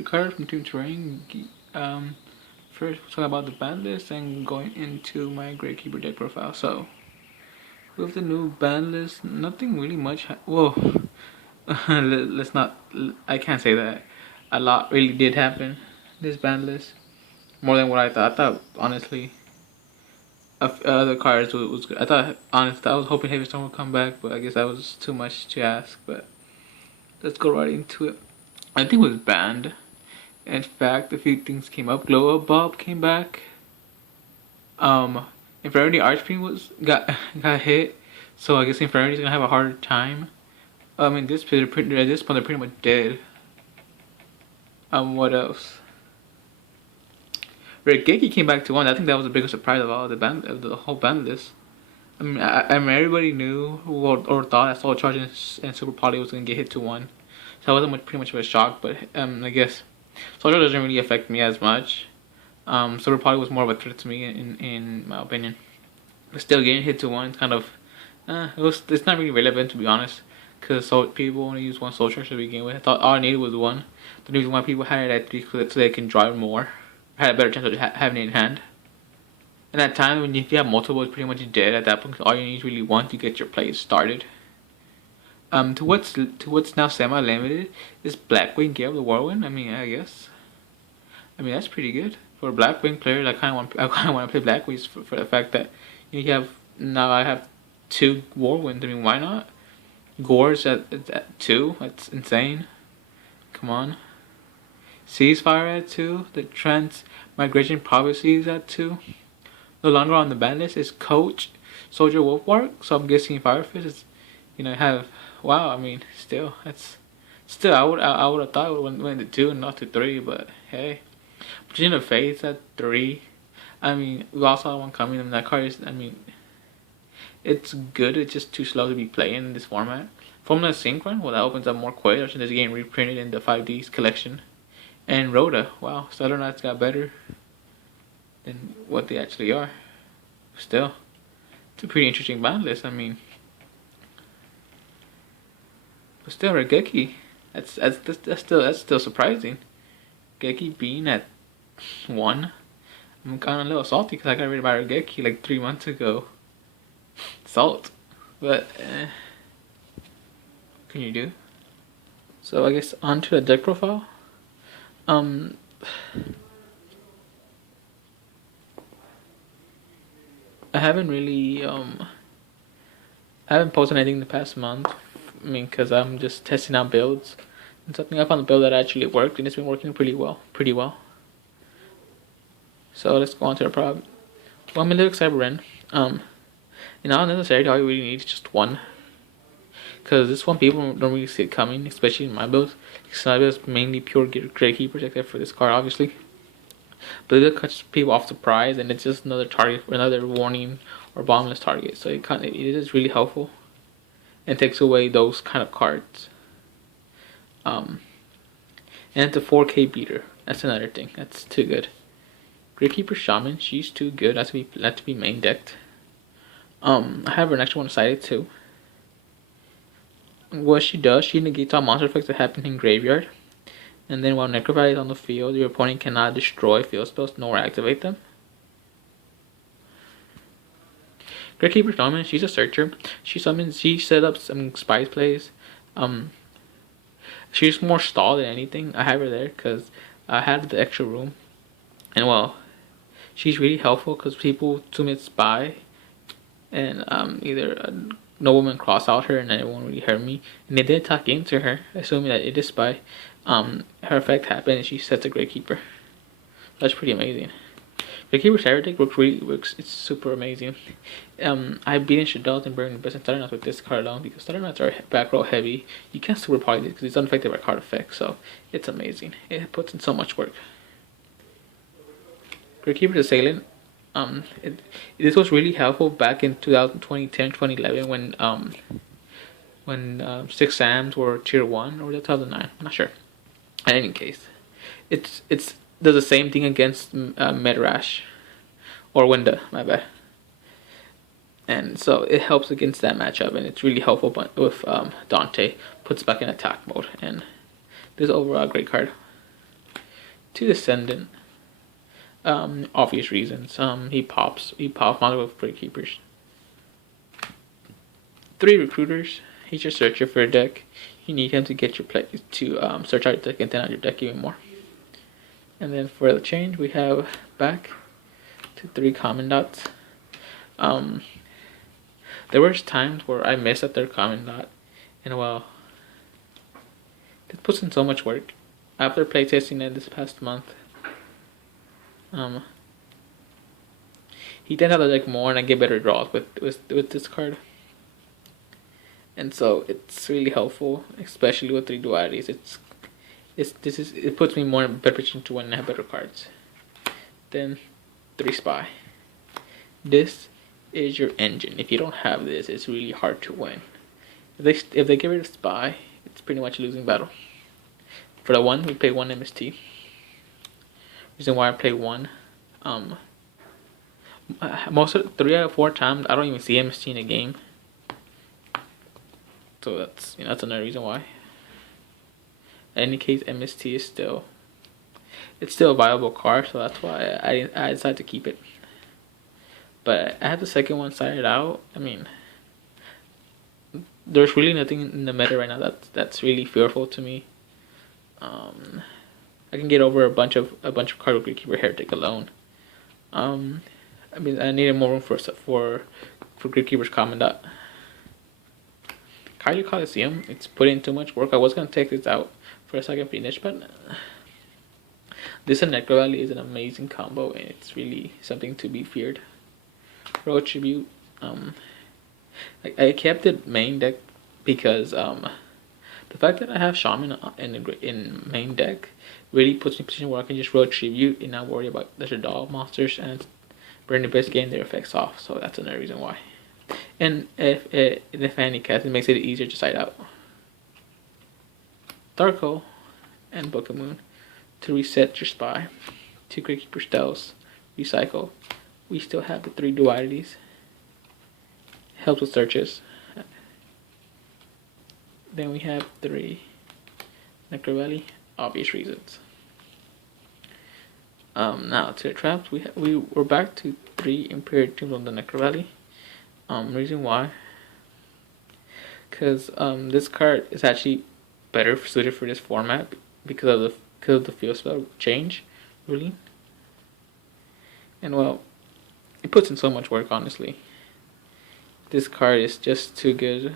Ricardo from Team Terrain. First, we'll talk about the ban list and going into my Gravekeeper deck profile. So, with the new ban list, nothing really much. Whoa, let's not. I can't say that. A lot really did happen this ban list, more than what I thought. I thought honestly, other cards was good. I thought honestly, I was hoping Heavy Storm would come back, but I guess that was too much to ask. But let's go right into it. I think it was banned. In fact, a few things came up. Glow Up Bob came back. Infinity Archfiend got hit, so I guess Infinity's gonna have a harder time. I mean, at this point they're pretty much dead. What else? Regeki came back to one. I think that was the biggest surprise of all the whole band list. I mean, everybody knew or thought that Soul Charge and Super Poly was gonna get hit to one, so that wasn't pretty much of a shock. But I guess Soul Charge doesn't really affect me as much. Super Poly was more of a threat to me in my opinion. But still, getting hit to one kind of it's not really relevant to be honest, because people only use one Soul Charge to begin with. I thought all I needed was one. The reason why people had it at 3 so they can drive more, had a better chance of having it in hand. And at times when you have multiple, it's pretty much dead at that point. Cause all you need is really one to get your plays started. To what's now semi-limited is Blackwing Gale of the Whirlwind. I mean, that's pretty good for a Blackwing player. I kind of want to play Blackwings for the fact that you have now I have 2 Whirlwinds. I mean, why not? Gore's at 2. That's insane. Come on. Ceasefire at 2. The Transmigration Prophecy is at 2. No longer on the ban list is Coach Soldier Wolfbark. So I'm guessing Firefist is, have. Wow, I mean, still I would have thought it would went to 2 and not to 3, but hey. Virginia Faith at 3. I mean, we also have one coming, and that card is, it's good. It's just too slow to be playing in this format. Formula Synchron, well, that opens up more quests, and this game reprinted in the 5D's collection. And Rhoda, wow, Southern Knights got better than what they actually are. Still, it's a pretty interesting ban list. I mean, but still, Regeki, that's still surprising. Regeki being at 1, I'm kind of a little salty because I got rid of my Regeki like 3 months ago. Salt, but what can you do? So I guess onto the deck profile. I haven't really I haven't posted anything in the past month. I mean, because I'm just testing out builds, and something I found a build that actually worked, and it's been working pretty well. So let's go on to the prop. 1 million Cyber not necessarily all you really need is just one, because this one people don't really see it coming, especially in my build. Because my build is mainly pure Gravekeeper Deck for this card, obviously. But it cuts people off surprise, and it's just another target, another warning or bombless target. So it is really helpful, and takes away those kind of cards. And it's a 4K beater. That's another thing. That's too good. Gravekeeper Shaman, she's too good. Not to be main decked. I have an extra one sided too. What she does, she negates all monster effects that happen in graveyard, and then while Necrophagy is on the field, your opponent cannot destroy field spells nor activate them. Gravekeeper Shaman, she's a searcher. She set up some spice plays. She's more stall than anything. I have her there because I have the extra room, and well, she's really helpful because people 2-minute spy, and either a nobleman cross out her and then it won't really hurt me. And they did attack into her, assuming that it is spy. Her effect happened and she sets a Gravekeeper. That's pretty amazing. Gravekeeper Cyber Deck works. It's super amazing. I've beaten Shadows and Burning Abyss and Starter Knights with this card alone because Starter Knights are back row heavy. You can't super poly this because it's unaffected by card effects, so it's amazing. It puts in so much work. Gravekeeper Assailant. This was really helpful back in 2010, 2011 when 6 Sams were tier 1, or 2009. I'm not sure. In any case, it's does the same thing against Medrash or Winda. My bad. And so it helps against that matchup, and it's really helpful with Dante. Puts back in attack mode, and this is overall a great card. to Descendant. Obvious reasons. He pops model with Gravekeepers. 3 recruiters. He's your searcher for a deck. You need him to get your play to search out your deck and thin out your deck even more. And then for the change, we have back to 3 common dots. There was times where I missed a 3rd common dot, and well, it puts in so much work. After playtesting it this past month, he tends out the deck more, and I get better draws with this card. And so it's really helpful, especially with 3 dualities. It puts me more in a better position to win and have better cards. Then 3 spy. This is your engine. If you don't have this, it's really hard to win. If they get rid of spy, it's pretty much a losing battle. For the 1, we play 1 MST. Reason why I play 1, most of 3 out of 4 times I don't even see MST in a game. So that's another reason why. In any case, MST is still a viable card, so that's why I decided to keep it. But I have the second one sided out. I mean, there's really nothing in the meta right now that's really fearful to me. I can get over a bunch of card with Gravekeeper Heretic alone. I mean, I needed more room for Gravekeeper's common dot. Kylie Coliseum, it's put in too much work. I was gonna take this out for a second finish, but this and Necro Valley is an amazing combo, and it's really something to be feared. Road Tribute, I kept it main deck because the fact that I have Shaman in main deck really puts me in a position where I can just Road Tribute and not worry about the doll monsters and burn the best game their effects off. So that's another reason why. And if the Fanny cast, it makes it easier to side out. Dark Hole and Book of Moon to reset your spy. 2 Gravekeeper Stealths, recycle. We still have the 3 dualities. Helps with searches. Then we have 3 Necro Valley, obvious reasons. Now to the traps, we're back to 3 Imperial Tombs on the Necro Valley. Reason why? Because this card is actually better suited for this format because of the field spell change, really. And well, it puts in so much work, honestly. This card is just too good,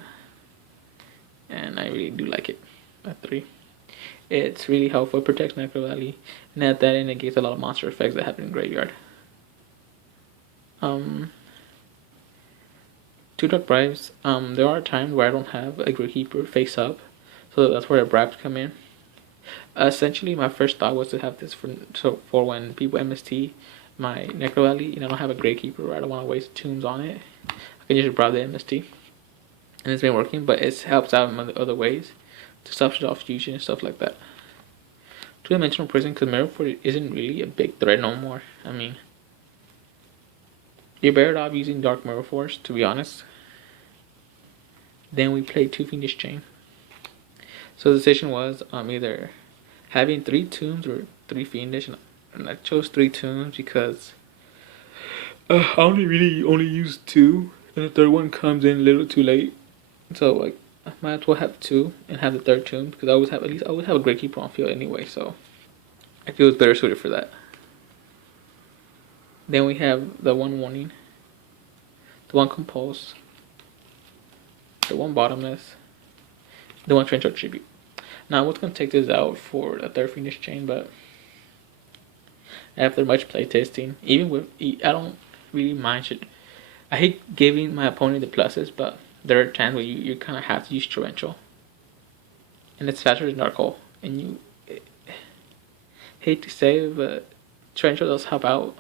and I really do like it. At 3, it's really helpful. It protects Necro Valley, and at that end, it negates a lot of monster effects that happen in graveyard. 2 Dark Bribes. There are times where I don't have a Gravekeeper face up, so that's where the bribes come in. Essentially, my first thought was to have this for when people MST my Necro Valley and I don't have a Gravekeeper, or I don't want to waste tombs on it. I can just bribe the MST, and it's been working. But it helps out in other ways to stop off fusion and stuff like that. 2-dimensional prison, because Mirror Fort isn't really a big threat no more. I mean, you're better off using Dark Mirror Force, to be honest. Then we played 2 Fiendish Chain. So the decision was either having 3 tombs or 3 Fiendish, and I chose 3 tombs because I only used 2, and the 3rd one comes in a little too late. So like, I might as well have 2 and have the 3rd tomb, because I always have a Gravekeeper on field anyway. So I feel it's better suited for that. Then we have the 1 Warning, the 1 Compulse, the 1 Bottomless, the 1 Trench Tribute. Now I was going to take this out for the 3rd Fiendish Chain, but after much playtesting, even with I don't really mind shit. I hate giving my opponent the pluses, but there are times where you kind of have to use Torrential, and it's faster than Dark Hole. And you hate to say, but Torrential does help out.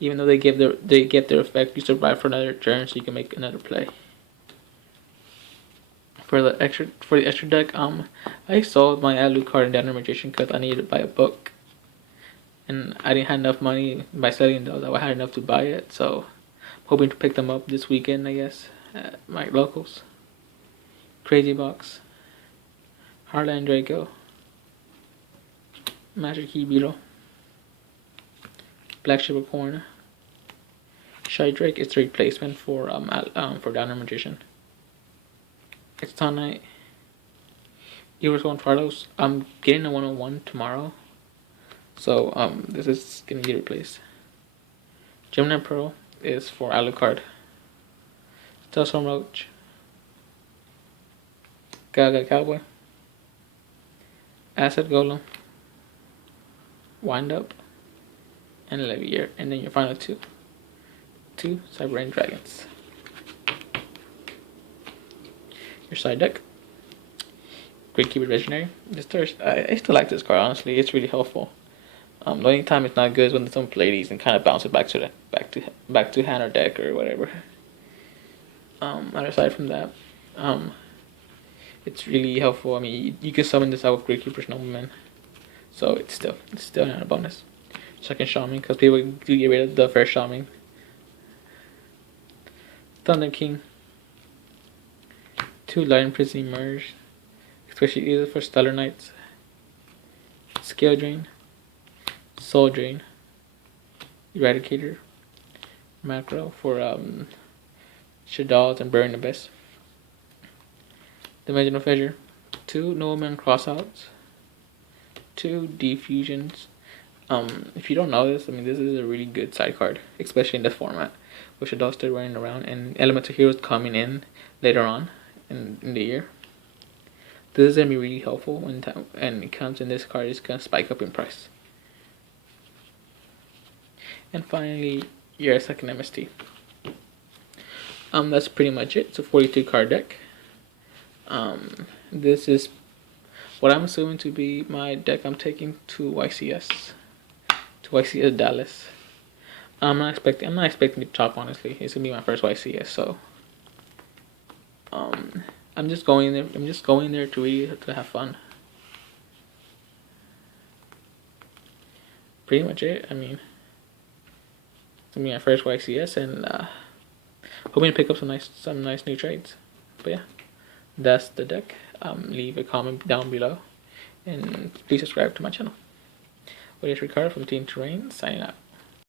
Even though they get their effect, you survive for another turn, so you can make another play. For the extra deck, I sold my Alu card and Downer Magician because I needed to buy a book, and I didn't have enough money by selling those. I had enough to buy it, so I'm hoping to pick them up this weekend, I guess, at my locals. Crazy Box, Heartland Draco, Magic Key Beetle, Black Corn, Shy Drake is the replacement for Downer Magician. Extonite, Eros One Fardos. I'm getting a 101 tomorrow, so this is gonna get replaced. Gemini Pearl is for Alucard. Telson Roach, Gaga Cowboy, Acid Golem, Wind Up, and Levier, and then your final two Cyber Dragons. Your side deck, Gravekeeper Legendary. I still like this card, honestly. It's really helpful. The only time it's not good is when someone play these and kind of bounce it back to hand or deck or whatever. And aside from that, it's really helpful. I mean, you can summon this out with Gravekeeper's Nobleman, so it's still not a bonus. Second Shaman, because people do get rid of the first Shaman. Thunder King, 2 Light Imprisoned Merge, especially either for Stellar Knights. Scale Drain, Soul Drain, Eradicator, Macro for Shaddolls and Burn Abyss. Dimensional Fissure, 2 Nobleman Crossouts, 2 Defusions. If you don't know this, I mean, this is a really good side card, especially in this format, with Shaddolls still running around and Elemental Heroes coming in later on in the year. This is gonna be really helpful when and it comes in this card. It's gonna spike up in price. And finally, your second MST. That's pretty much it. It's a 42 card deck. This is what I'm assuming to be my deck I'm taking to YCS. To YCS Dallas. I'm not expecting to top, honestly. It's gonna be my first YCS, so I'm just going there to have fun. Pretty much it. I mean, it's gonna be my first YCS, and hoping to pick up some nice new trades. But yeah, that's the deck. Leave a comment down below, and please subscribe to my channel. Well, it's Ricardo from Team Terrain signing out.